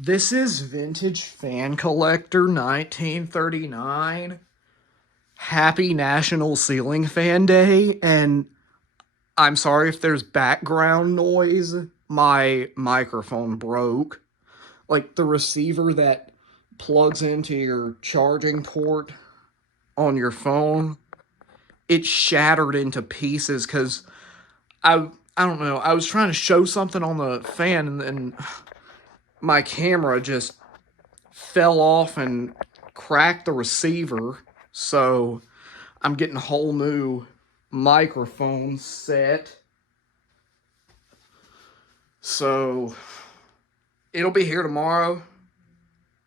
This is Vintage Fan Collector 1939. Happy National Ceiling Fan Day, and I'm sorry if there's background noise. My microphone broke. Like the receiver that plugs into your charging port on your phone, it shattered into pieces because I don't know. I was trying to show something on the fan and then my camera just fell off and cracked the receiver. So I'm getting a whole new microphone set. So it'll be here tomorrow.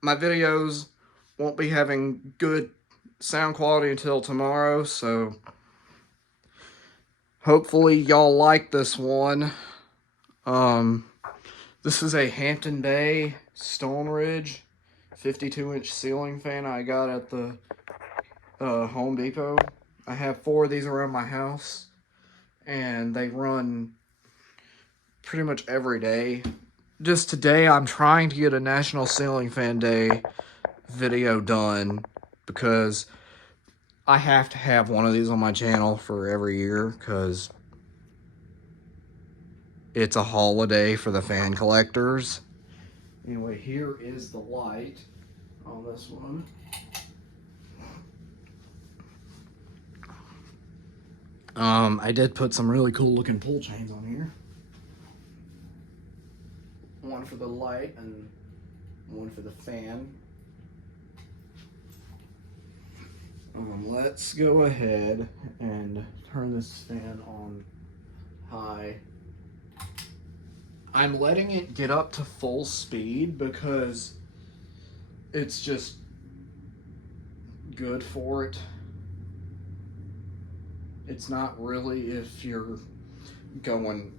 My videos won't be having good sound quality until tomorrow. So hopefully y'all like this one. This is a Hampton Bay Stone Ridge 52-inch ceiling fan I got at the Home Depot. I have 4 of these around my house, and they run pretty much every day. Just today, I'm trying to get a National Ceiling Fan Day video done because I have to have one of these on my channel for every year because it's a holiday for the fan collectors. Anyway, here is the light on this one. I did put some really cool looking pull chains on here. One for the light and one for the fan. Let's go ahead and turn this fan on high. I'm letting it get up to full speed because it's just good for it. It's not really if you're going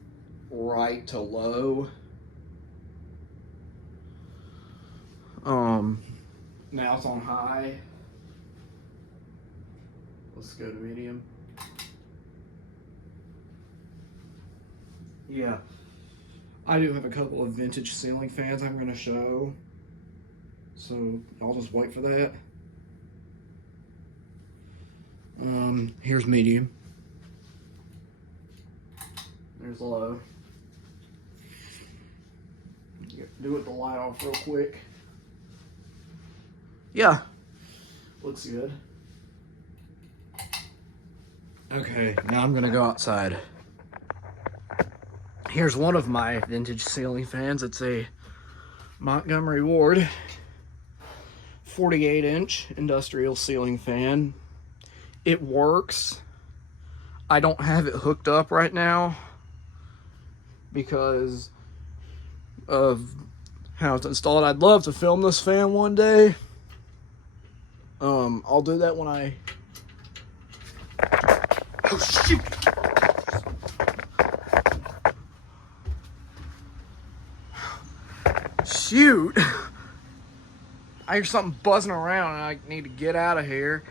right to low. Now it's on high. Let's go to medium. Yeah, I do have a couple of vintage ceiling fans I'm going to show, so I'll just wait for that. Here's medium. There's low. Do it the light off real quick. Yeah, looks good. Okay, now I'm gonna go outside. Here's one of my vintage ceiling fans. It's a Montgomery Ward 48-inch industrial ceiling fan. It works. I don't have it hooked up right now because of how it's installed. I'd love to film this fan one day. I'll do that when I... Oh, shoot! Shoot! I hear something buzzing around and I need to get out of here.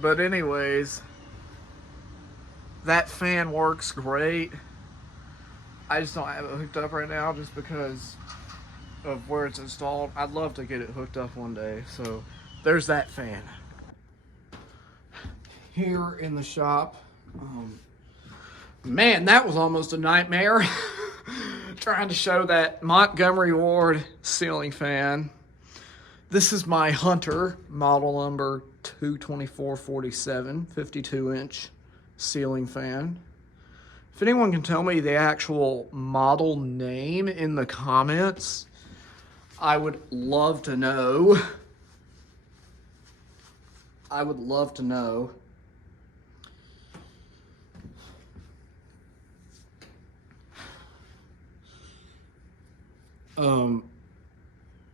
But anyways, that fan works great. I just don't have it hooked up right now just because of where it's installed. I'd love to get it hooked up one day. So there's that fan. Here in the shop, man, that was almost a nightmare. Trying to show that Montgomery Ward ceiling fan. This is my Hunter model number 22447 52-inch ceiling fan. If anyone can tell me the actual model name in the comments, I would love to know. I would love to know.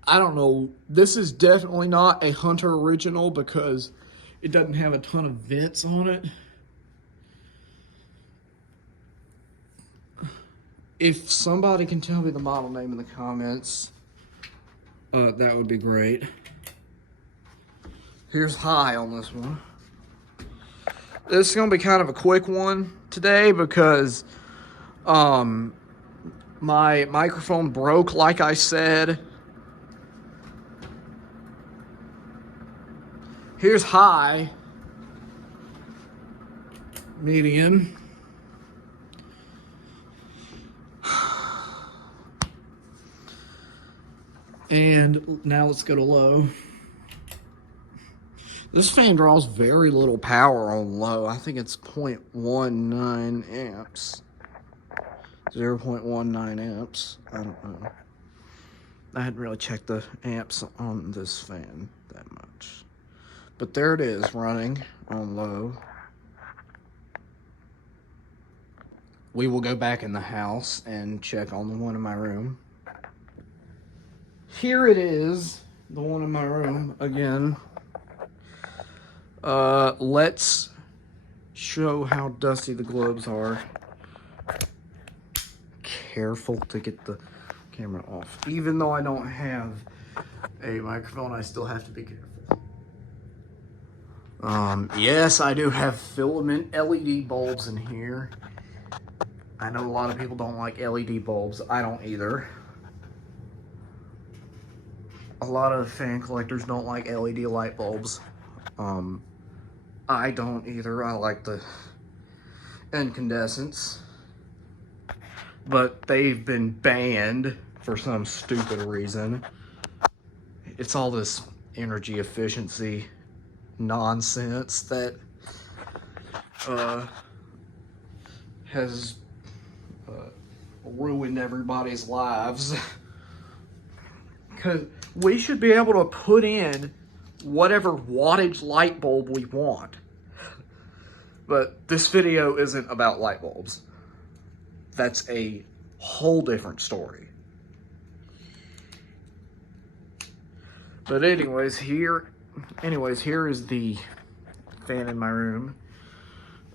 I don't know. This is definitely not a Hunter original because it doesn't have a ton of vents on it. If somebody can tell me the model name in the comments, that would be great. Here's high on this one. This is going to be kind of a quick one today because My microphone broke, like I said. Here's high, medium, and now let's go to low. This fan draws very little power on low. I think it's 0.19 amps. 0.19 amps. I don't know. I hadn't really checked the amps on this fan that much. But there it is, running on low. We will go back in the house and check on the one in my room. Here it is, the one in my room again. Let's show how dusty the globes are. Careful to get the camera off. Even though I don't have a microphone, I still have to be careful. Yes, I do have filament LED bulbs in here. I know a lot of people don't like LED bulbs. I don't either. A lot of fan collectors don't like LED light bulbs. I don't either. I like the incandescents. But they've been banned for some stupid reason. It's all this energy efficiency nonsense that has ruined everybody's lives. Because we should be able to put in whatever wattage light bulb we want. But this video isn't about light bulbs. That's a whole different story. But anyways, here is the fan in my room.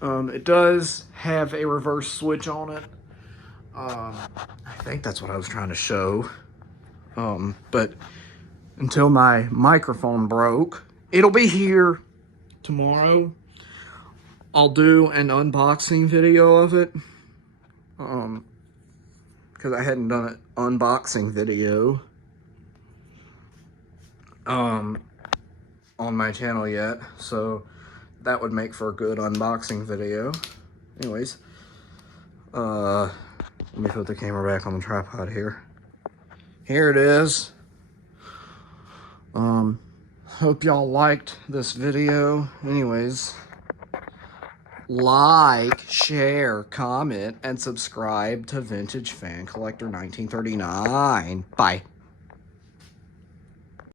It does have a reverse switch on it. I think that's what I was trying to show. But until my microphone broke, it'll be here tomorrow. I'll do an unboxing video of it. Because I hadn't done an unboxing video on my channel yet, so that would make for a good unboxing video. Anyways, let me put the camera back on the tripod here. Here it is. Hope y'all liked this video. Anyways, like, share, comment, and subscribe to Vintage Fan Collector 1939. Bye.